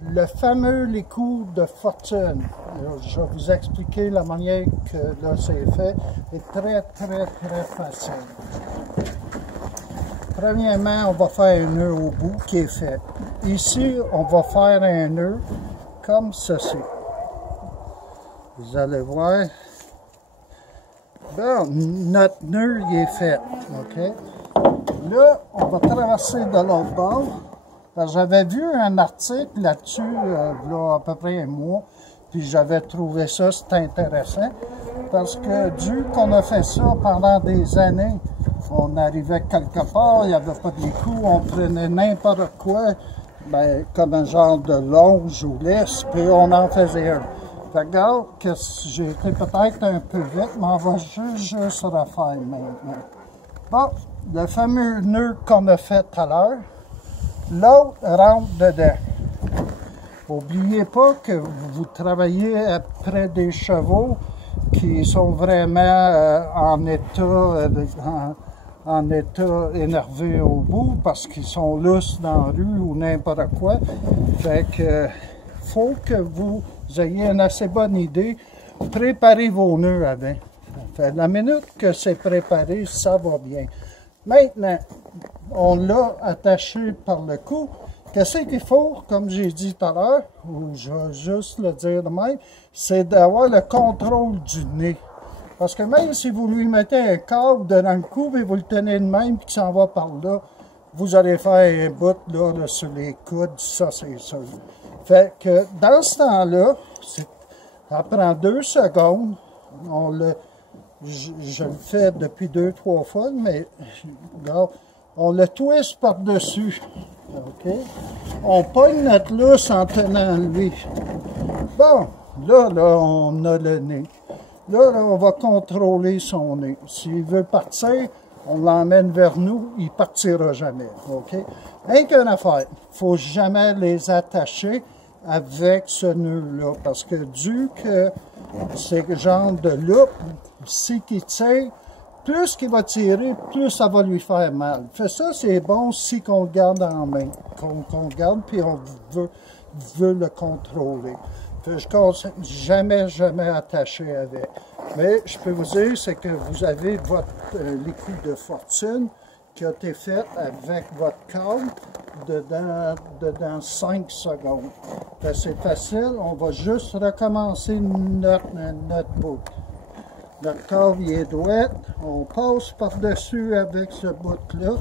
Le fameux les coups de fortune. Je vais vous expliquer la manière que là c'est fait. C'est très facile. Premièrement, on va faire un nœud au bout qui est fait. Ici, on va faire un nœud comme ceci. Vous allez voir. Bon, notre nœud il est fait. OK? Là, on va traverser de l'autre bord. J'avais vu un article là-dessus, là, à peu près un mois, puis j'avais trouvé ça, c'était intéressant, parce que dû qu'on a fait ça pendant des années, on arrivait quelque part, il n'y avait pas de coups, on prenait n'importe quoi, ben, comme un genre de longe ou laisse, puis on en faisait un. Fait que, regarde, que j'ai été peut-être un peu vite, mais on va juste refaire maintenant. Bon, le fameux nœud qu'on a fait tout à l'heure, l'autre rentre dedans. N'oubliez pas que vous travaillez après des chevaux qui sont vraiment en état énervé au bout parce qu'ils sont lousses dans la rue ou n'importe quoi. Fait que faut que vous ayez une assez bonne idée. Préparez vos nœuds avant. Fait, la minute que c'est préparé, ça va bien. Maintenant, on l'a attaché par le cou. Qu'est-ce qu'il faut, comme j'ai dit tout à l'heure, ou je vais juste le dire de même, c'est d'avoir le contrôle du nez. Parce que même si vous lui mettez un câble dans le cou et vous le tenez de même et qu'il s'en va par là, vous allez faire un bout là, sur les coudes, ça c'est sûr. Fait que dans ce temps-là, ça prend 2 secondes. Je le fais depuis 2-3 fois, mais regarde, on le twist par-dessus. OK? On pogne notre lousse en tenant lui. Bon, là, on a le nez. Là, on va contrôler son nez. S'il veut partir, on l'emmène vers nous, il ne partira jamais. OK? Rien qu'une affaire, il ne faut jamais les attacher avec ce nœud-là, parce que dû que c'est le genre de loupe, si qu'il tire, plus qu'il va tirer, plus ça va lui faire mal. Fait ça, c'est bon si qu'on le garde en main, qu'on le garde puis on veut le contrôler. Fait je ne conseille jamais attacher avec. Mais je peux vous dire, c'est que vous avez les coups de fortune qui a été fait avec votre câble dedans 5 secondes. C'est facile, on va juste recommencer notre boucle. Notre câble est droit, on passe par-dessus avec ce bout-là,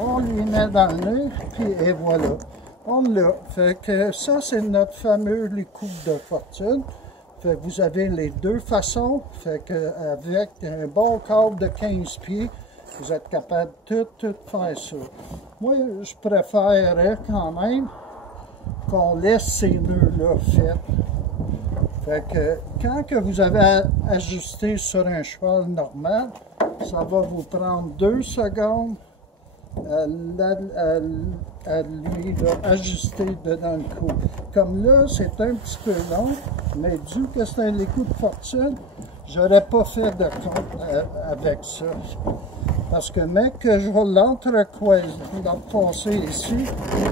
on lui met dans le nez, puis et voilà. On l'a. Fait que ça, c'est notre fameux les coups de fortune. Fait que vous avez les deux façons. Fait que avec un bon câble de 15 pieds, vous êtes capable de tout faire ça. Moi, je préférerais quand même qu'on laisse ces nœuds-là faits. Fait que quand que vous avez ajusté sur un cheval normal, ça va vous prendre 2 secondes à lui ajuster dedans le cou. Comme là, c'est un petit peu long, mais dû que c'est un coups de fortune, j'aurais pas fait de compte avec ça. Parce que mec, que je vais l'enfoncer ici,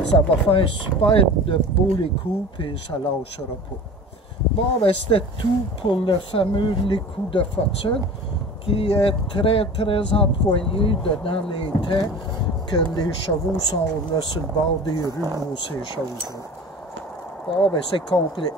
ça va faire super de beaux les coups et ça lâchera pas. Bon, ben c'était tout pour le fameux les coups de fortune qui est très employé dans les temps que les chevaux sont là sur le bord des rues ou ces choses-là. Bon, ben c'est complet.